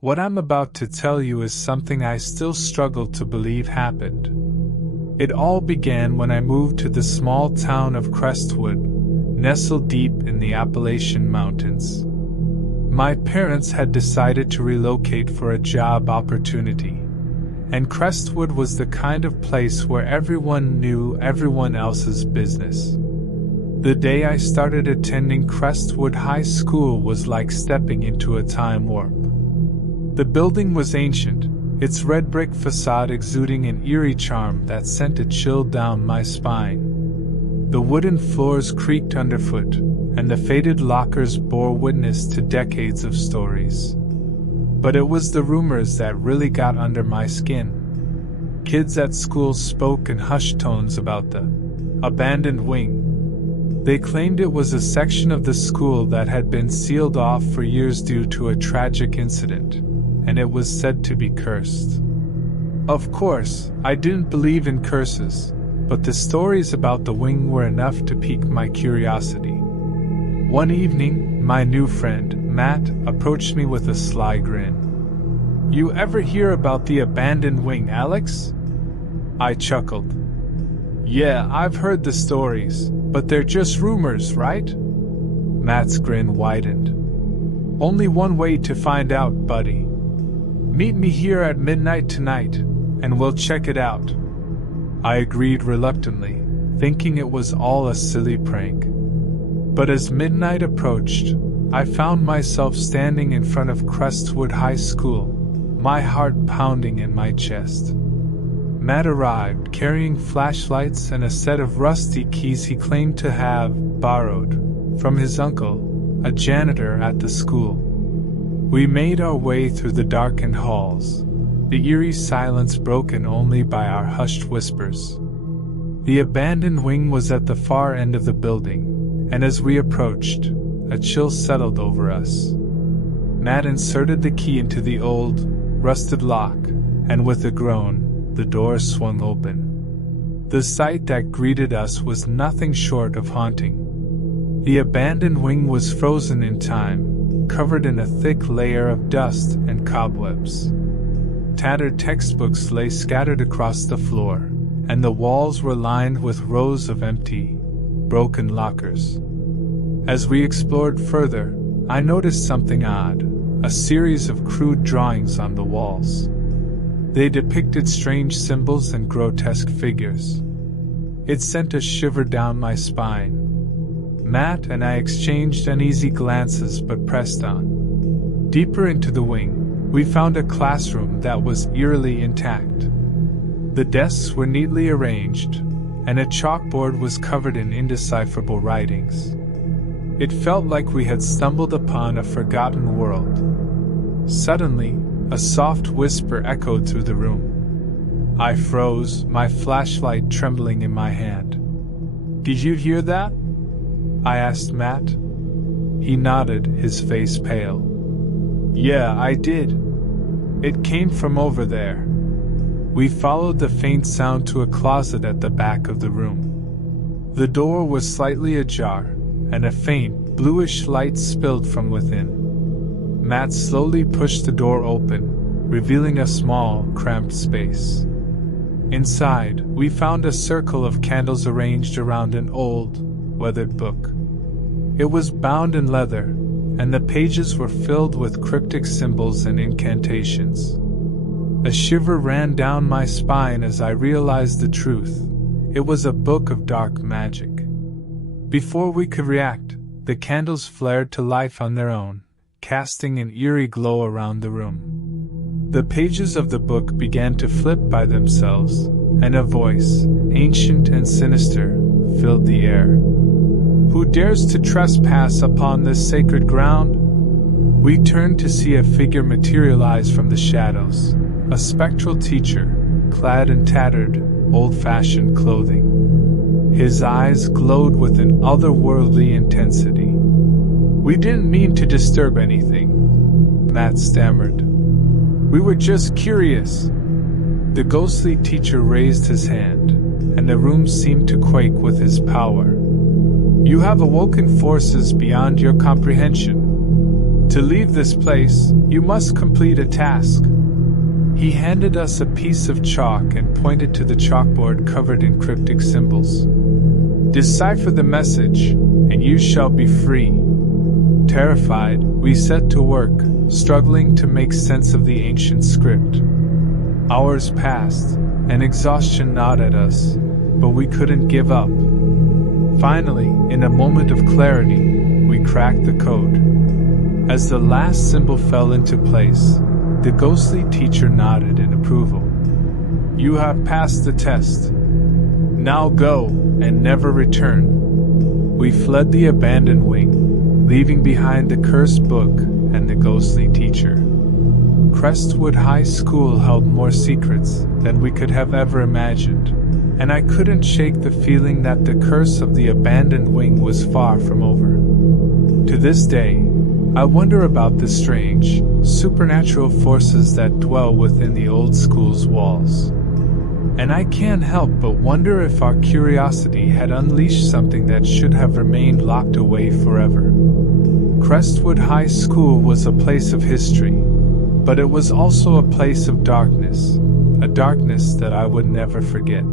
What I'm about to tell you is something I still struggle to believe happened. It all began when I moved to the small town of Crestwood, nestled deep in the Appalachian Mountains. My parents had decided to relocate for a job opportunity, and Crestwood was the kind of place where everyone knew everyone else's business. The day I started attending Crestwood High School was like stepping into a time warp. The building was ancient, its red brick facade exuding an eerie charm that sent a chill down my spine. The wooden floors creaked underfoot, and the faded lockers bore witness to decades of stories. But it was the rumors that really got under my skin. Kids at school spoke in hushed tones about the abandoned wing. They claimed it was a section of the school that had been sealed off for years due to a tragic incident, and it was said to be cursed. Of course, I didn't believe in curses, but the stories about the wing were enough to pique my curiosity. One evening, my new friend, Matt, approached me with a sly grin. "You ever hear about the abandoned wing, Alex?" I chuckled. "Yeah, I've heard the stories, but they're just rumors, right?" Matt's grin widened. "Only one way to find out, buddy. Meet me here at midnight tonight, and we'll check it out." I agreed reluctantly, thinking it was all a silly prank. But as midnight approached, I found myself standing in front of Crestwood High School, my heart pounding in my chest. Matt arrived carrying flashlights and a set of rusty keys he claimed to have borrowed from his uncle, a janitor at the school. We made our way through the darkened halls, the eerie silence broken only by our hushed whispers. The abandoned wing was at the far end of the building, and as we approached, a chill settled over us. Matt inserted the key into the old, rusted lock, and with a groan, the door swung open. The sight that greeted us was nothing short of haunting. The abandoned wing was frozen in time, covered in a thick layer of dust and cobwebs. Tattered textbooks lay scattered across the floor, and the walls were lined with rows of empty, broken lockers. As we explored further, I noticed something odd, a series of crude drawings on the walls. They depicted strange symbols and grotesque figures. It sent a shiver down my spine. Matt and I exchanged uneasy glances but pressed on. Deeper into the wing, we found a classroom that was eerily intact. The desks were neatly arranged, and a chalkboard was covered in indecipherable writings. It felt like we had stumbled upon a forgotten world. Suddenly, a soft whisper echoed through the room. I froze, my flashlight trembling in my hand. "Did you hear that?" I asked Matt. He nodded, his face pale. "Yeah, I did. It came from over there." We followed the faint sound to a closet at the back of the room. The door was slightly ajar, and a faint, bluish light spilled from within. Matt slowly pushed the door open, revealing a small, cramped space. Inside, we found a circle of candles arranged around an old, weathered book. It was bound in leather, and the pages were filled with cryptic symbols and incantations. A shiver ran down my spine as I realized the truth. It was a book of dark magic. Before we could react, the candles flared to life on their own, casting an eerie glow around the room. The pages of the book began to flip by themselves, and a voice, ancient and sinister, filled the air. "Who dares to trespass upon this sacred ground?" We turned to see a figure materialize from the shadows, a spectral teacher, clad in tattered, old-fashioned clothing. His eyes glowed with an otherworldly intensity. "We didn't mean to disturb anything," Matt stammered. "We were just curious." The ghostly teacher raised his hand, and the room seemed to quake with his power. "You have awoken forces beyond your comprehension. To leave this place, you must complete a task. He handed us a piece of chalk and pointed to the chalkboard covered in cryptic symbols. Decipher the message, and you shall be free. Terrified, we set to work, struggling to make sense of the ancient script. Hours passed, and exhaustion gnawed at us, but we couldn't give up. Finally, in a moment of clarity, we cracked the code. As the last symbol fell into place, the ghostly teacher nodded in approval. You have passed the test. Now go, and never return. We fled the abandoned wing, leaving behind the cursed book and the ghostly teacher. Crestwood High School held more secrets than we could have ever imagined, and I couldn't shake the feeling that the curse of the abandoned wing was far from over. To this day, I wonder about the strange, supernatural forces that dwell within the old school's walls. And I can't help but wonder if our curiosity had unleashed something that should have remained locked away forever. Crestwood High School was a place of history, but it was also a place of darkness, a darkness that I would never forget.